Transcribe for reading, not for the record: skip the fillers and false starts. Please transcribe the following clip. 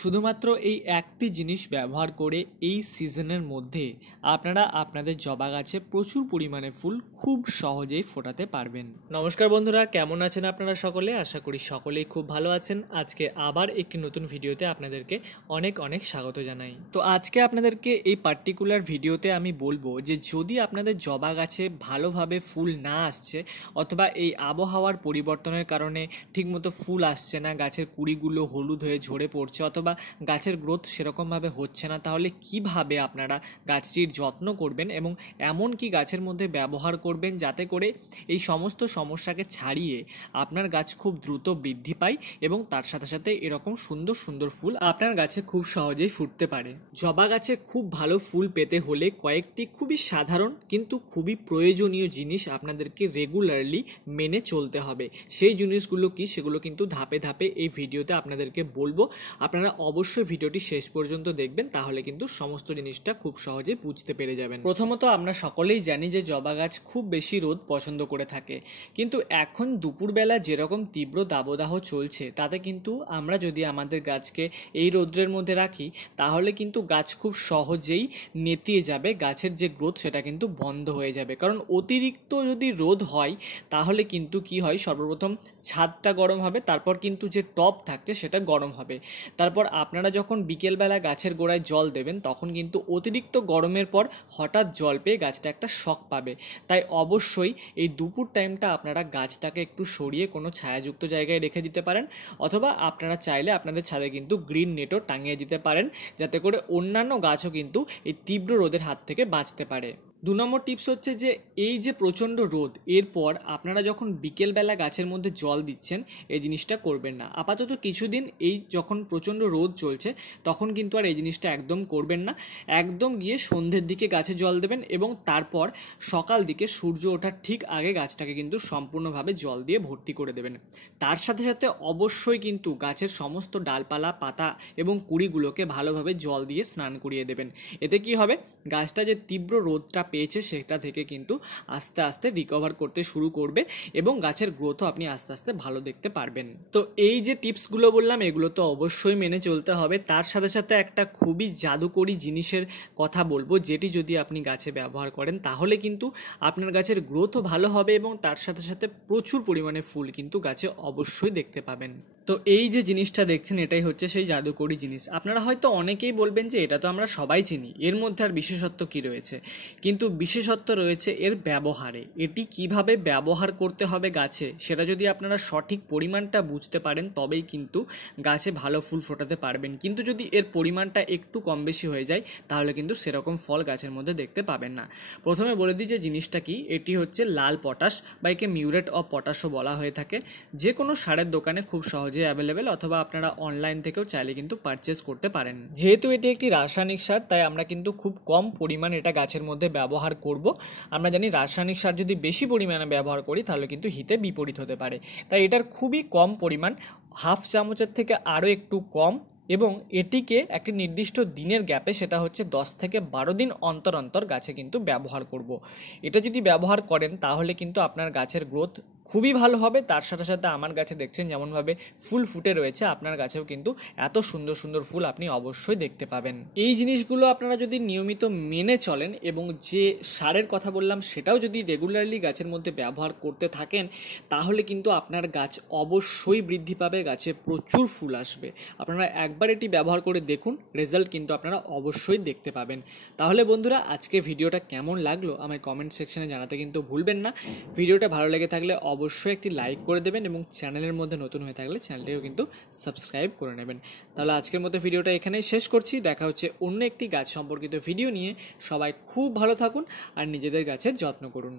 শুধুমাত্র এই একটি জিনিস ব্যবহার করে এই সিজনের মধ্যে আপনারা আপনাদের জবা গাছে প্রচুর পরিমাণে ফুল খুব সহজেই ফোটাতে পারবেন। নমস্কার বন্ধুরা, কেমন আছেন আপনারা সকলে? আশা করি সকলেই খুব ভালো আছেন। আজকে আবার একটি নতুন ভিডিওতে আপনাদেরকে অনেক অনেক স্বাগত জানাই। তো আজকে আপনাদেরকে এই পার্টিকুলার ভিডিওতে আমি বলবো যে যদি আপনাদের জবা গাছে ভালোভাবে ফুল না আসছে অথবা এই আবহাওয়ার পরিবর্তনের কারণে ঠিকমতো ফুল আসছে না, গাছের কুড়িগুলো হলুদ হয়ে ঝরে পড়ছে অথবা গাছের গ্রোথ সেরকমভাবে হচ্ছে না, তাহলে কিভাবে আপনারা গাছটির যত্ন করবেন এবং এমন কি গাছের মধ্যে ব্যবহার করবেন যাতে করে এই সমস্ত সমস্যাকে ছাড়িয়ে আপনার গাছ খুব দ্রুত বৃদ্ধি পায় এবং তার সাথে সাথে এরকম সুন্দর সুন্দর ফুল আপনার গাছে খুব সহজেই ফুটতে পারে। জবা গাছে খুব ভালো ফুল পেতে হলে কয়েকটি খুবই সাধারণ কিন্তু খুবই প্রয়োজনীয় জিনিস আপনাদেরকে রেগুলারলি মেনে চলতে হবে। সেই জিনিসগুলো কি, সেগুলো কিন্তু ধাপে ধাপে এই ভিডিওতে আপনাদেরকে বলবো। আপনারা অবশ্যই ভিডিওটি শেষ পর্যন্ত দেখবেন, তাহলে কিন্তু সমস্ত জিনিসটা খুব সহজে বুঝতে পেরে যাবেন। প্রথমত আমরা সকলেই জানি যে জবা গাছ খুব বেশি রোদ পছন্দ করে থাকে, কিন্তু এখন দুপুরবেলা যেরকম তীব্র দাবদাহ চলছে তাতে কিন্তু আমরা যদি আমাদের গাছকে এই রোদ্রের মধ্যে রাখি তাহলে কিন্তু গাছ খুব সহজেই নেতিয়ে যাবে, গাছের যে গ্রোথ সেটা কিন্তু বন্ধ হয়ে যাবে। কারণ অতিরিক্ত যদি রোদ হয় তাহলে কিন্তু কি হয়, সর্বপ্রথম ছাদটা গরম হবে, তারপর কিন্তু যে টব থাকছে সেটা গরম হবে। তারপর আপনারা যখন বিকেলবেলা গাছের গোড়ায় জল দেবেন তখন কিন্তু অতিরিক্ত গরমের পর হঠাৎ জল পেয়ে গাছটা একটা শক পাবে। তাই অবশ্যই এই দুপুর টাইমটা আপনারা গাছটাকে একটু সরিয়ে কোনো ছায়াযুক্ত জায়গায় রেখে দিতে পারেন, অথবা আপনারা চাইলে আপনাদের ছাদে কিন্তু গ্রিন নেটও টাঙিয়ে দিতে পারেন যাতে করে অন্যান্য গাছও কিন্তু এই তীব্র রোদের হাত থেকে বাঁচতে পারে। 2 নম্বর টিপস হচ্ছে যে এই যে প্রচণ্ড রোদ, এরপর আপনারা যখন বিকেলবেলা গাছের মধ্যে জল দিচ্ছেন এই জিনিসটা করবেন না। আপাতত কিছুদিন এই যখন প্রচণ্ড রোদ চলছে তখন কিন্তু আর এই জিনিসটা একদম করবেন না। একদম গিয়ে সন্ধ্যের দিকে গাছে জল দেবেন এবং তারপর সকাল দিকে সূর্য ওঠার ঠিক আগে গাছটাকে কিন্তু সম্পূর্ণভাবে জল দিয়ে ভর্তি করে দেবেন। তার সাথে সাথে অবশ্যই কিন্তু গাছের সমস্ত ডালপালা, পাতা এবং কুড়িগুলোকে ভালোভাবে জল দিয়ে স্নান করিয়ে দেবেন। এতে কি হবে, গাছটা যে তীব্র রোদটা পেয়েছে সেটা থেকে কিন্তু আস্তে আস্তে রিকভার করতে শুরু করবে এবং গাছের গ্রোথও আপনি আস্তে আস্তে ভালো দেখতে পারবেন। তো এই যে টিপসগুলো বললাম এগুলো তো অবশ্যই মেনে চলতে হবে। তার সাথে সাথে একটা খুবই জাদুকরি জিনিসের কথা বলবো, যেটি যদি আপনি গাছে ব্যবহার করেন তাহলে কিন্তু আপনার গাছের গ্রোথও ভালো হবে এবং তার সাথে সাথে প্রচুর পরিমাণে ফুল কিন্তু গাছে অবশ্যই দেখতে পাবেন। তো এই যে জিনিসটা দেখছেন এটাই হচ্ছে সেই জাদুকরি জিনিস। আপনারা হয়তো অনেকেই বলবেন যে এটা তো আমরা সবাই চিনি, এর মধ্যে আর বিশেষত্ব কি রয়েছে? কিন্তু বিশেষত্ব রয়েছে এর ব্যবহারে। এটি কিভাবে ব্যবহার করতে হবে গাছে সেটা যদি আপনারা সঠিক পরিমাণটা বুঝতে পারেন তবেই কিন্তু গাছে ভালো ফুল ফোটাতে পারবেন। কিন্তু যদি এর পরিমাণটা একটু কম বেশি হয়ে যায় তাহলে কিন্তু সেরকম ফল গাছের মধ্যে দেখতে পাবেন না। প্রথমে বলে দিই যে জিনিসটা কি, এটি হচ্ছে লাল পটাশ বা একে মিউরেট অফ পটাশও বলা হয়ে থাকে। যে কোনো সারের দোকানে খুব সহজে অ্যাভেলেবেল, অথবা আপনারা অনলাইন থেকেও চাইলে কিন্তু পারচেস করতে পারেন। যেহেতু এটি একটি রাসায়নিক সার তাই আমরা কিন্তু খুব কম পরিমাণ এটা গাছের মধ্যে ব্যবহার করব। আমরা জানি রাসায়নিক সার যদি বেশি পরিমাণে ব্যবহার করি তাহলে কিন্তু হিতে বিপরীত হতে পারে। তাই এটার খুবই কম পরিমাণ, হাফ চামচের থেকে আরও একটু কম, এবং এটিকে একটি নির্দিষ্ট দিনের গ্যাপে, সেটা হচ্ছে 10 থেকে 12 দিন অন্তর অন্তর গাছে কিন্তু ব্যবহার করব। এটা যদি ব্যবহার করেন তাহলে কিন্তু আপনার গাছের গ্রোথ খুবই ভালো হবে। তার সাথে সাথে আমার গাছে দেখছেন যেমনভাবে ফুল ফুটে রয়েছে, আপনার গাছেও কিন্তু এত সুন্দর সুন্দর ফুল আপনি অবশ্যই দেখতে পাবেন। এই জিনিসগুলো আপনারা যদি নিয়মিত মেনে চলেন এবং যে সারের কথা বললাম সেটাও যদি রেগুলারলি গাছের মধ্যে ব্যবহার করতে থাকেন তাহলে কিন্তু আপনার গাছ অবশ্যই বৃদ্ধি পাবে, গাছে প্রচুর ফুল আসবে। আপনারা একবার এটি ব্যবহার করে দেখুন, রেজাল্ট কিন্তু আপনারা অবশ্যই দেখতে পাবেন। তাহলে বন্ধুরা, আজকে ভিডিওটা কেমন লাগলো আমায় কমেন্ট সেকশনে জানাতে কিন্তু ভুলবেন না। ভিডিওটা ভালো লেগে থাকলে অবশ্যই একটি লাইক করে দেবেন এবং চ্যানেলের মধ্যে নতুন হয়ে থাকলে চ্যানেলটিও কিন্তু সাবস্ক্রাইব করে নেবেন। তাহলে আজকের মতো ভিডিওটা এখানেই শেষ করছি। দেখা হচ্ছে অন্য একটি গাছ সম্পর্কিত ভিডিও নিয়ে। সবাই খুব ভালো থাকুন আর নিজেদের গাছের যত্ন করুন।